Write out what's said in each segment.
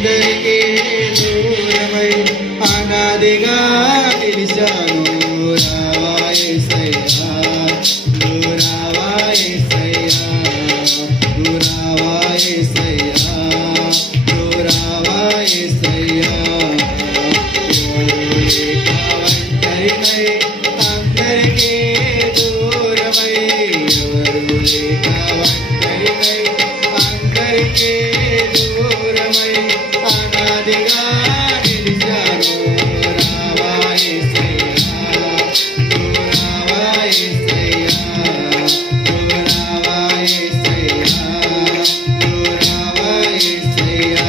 అందరికీ దూరమై అనాదిగా నిలిచాను. రావా యేసయ్యా, నువ్వు రావా యేసయ్యా, నువ్వు రావా యేసయ్యా, నువ్వు రావా యేసయ్యా. ఎవరు లేక ఒంటరినై అందరికీ దూరమై, ఎవరు లేక ఒంటరినై అందరికీ దూరమై అనాదిగా నిలిచాను. రావా యేసయ్యా, నువ్వు రావా యేసయ్యా, నువ్వు రావా యేసయ్యా, నువ్వు రావా యేసయ్యా.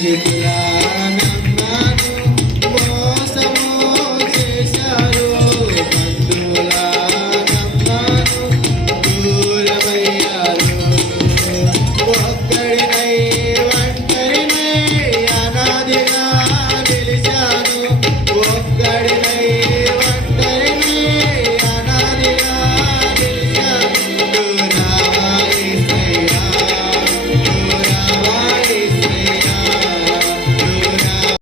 Hallelujah.